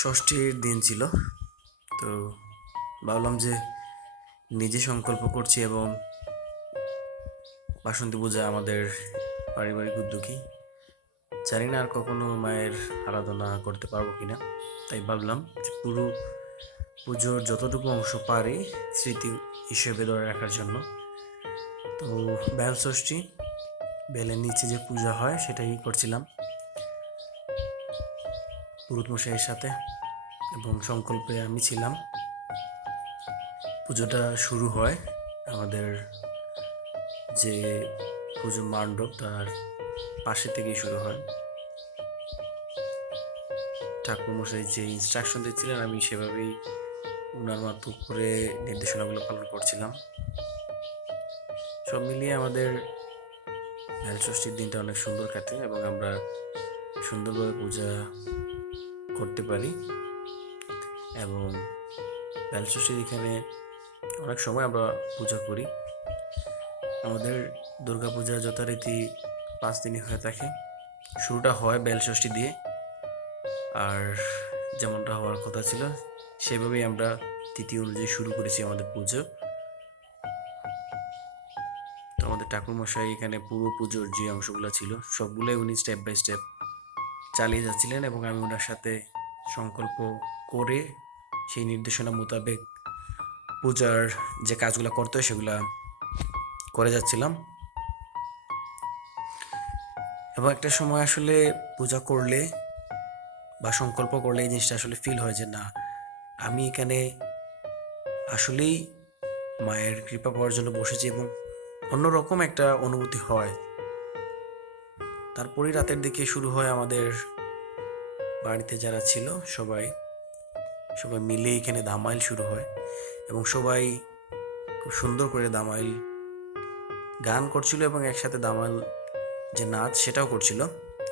ষষ্ঠীর দিন ছিল, তো ভাবলাম যে নিজে সংকল্প করছি এবং বাসন্তী পূজা আমাদের পারিবারিক উদ্যোগই। জানি না আর কখনো মায়ের আরাধনা করতে পারবো কিনা, তাই ভাবলাম যে পুরো পুজোর যতটুকু অংশ পারি স্মৃতি হিসেবে ধরে রাখার জন্য। তো বেল ষষ্ঠী, বেলের নিচে যে পূজা হয় সেটাই করছিলাম পুরোহিত মশাইয়ের সাথে, এবং সংকল্পে আমি ছিলাম। পুজোটা শুরু হয় আমাদের যে পুজো মণ্ডপ তার পাশে থেকেই শুরু হয়। ঠাকুরমশাই যে ইনস্ট্রাকশন দিচ্ছিলেন আমি সেভাবেই ওনার মতো করে নির্দেশনাগুলো পালন করছিলাম। সব মিলিয়ে আমাদের বেল ষষ্ঠীর দিনটা অনেক সুন্দর কাটে এবং আমরা সুন্দরভাবে পূজা করতে পারি। এবং বেল ষষ্ঠীর এখানে অনেক সময় আমরা পূজা করি। আমাদের দুর্গাপূজা যথারীতি 5 দিনই হয়ে থাকে। শুরুটা হয় বেল ষষ্ঠী দিয়ে, আর যেমনটা হওয়ার কথা ছিল সেভাবেই আমরা তিথি অনুযায়ী শুরু করেছি আমাদের পুজো। তো আমাদের ঠাকুরমশাই এখানে পুরো পুজোর যে অংশগুলো ছিল সবগুলোই উনি স্টেপ বাই স্টেপ চালিয়ে যাচ্ছিলেন, এবং আমি ওনার সাথে সংকল্প করে সেই নির্দেশনা মোতাবেক পূজার যে কাজগুলো করতে হয় সেগুলা করে যাচ্ছিলাম। এবং একটা সময় আসলে পূজা করলে বা সংকল্প করলে এই জিনিসটা আসলে ফিল হয় যে না, আমি এখানে আসলেই মায়ের কৃপা পাওয়ার জন্য বসেছি, এবং অন্যরকম একটা অনুভূতি হয়। তারপরেই রাতের দিকে শুরু হয় আমাদের বাড়িতে যারা ছিল সবাই সবাই মিলে এখানে দামাইল শুরু হয়, এবং সবাই খুব সুন্দর করে দামাইল গান করছিল এবং একসাথে দামাইল যে নাচ সেটাও করছিল,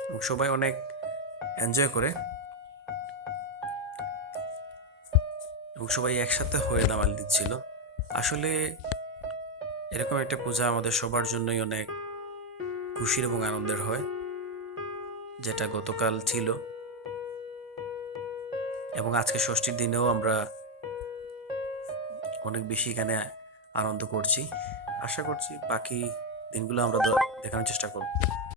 এবং সবাই অনেক এনজয় করে এবং সবাই একসাথে হয়ে দামাইল দিচ্ছিল। আসলে এরকম একটা পূজা আমাদের সবার জন্যই অনেক খুশির এবং আনন্দের হয়, যেটা গতকাল ছিল। এবং আজকে ষষ্ঠীর দিনেও আমরা অনেক বেশি এখানে আনন্দ করছি। আশা করছি বাকি দিনগুলো আমরা দেখানোর চেষ্টা করব।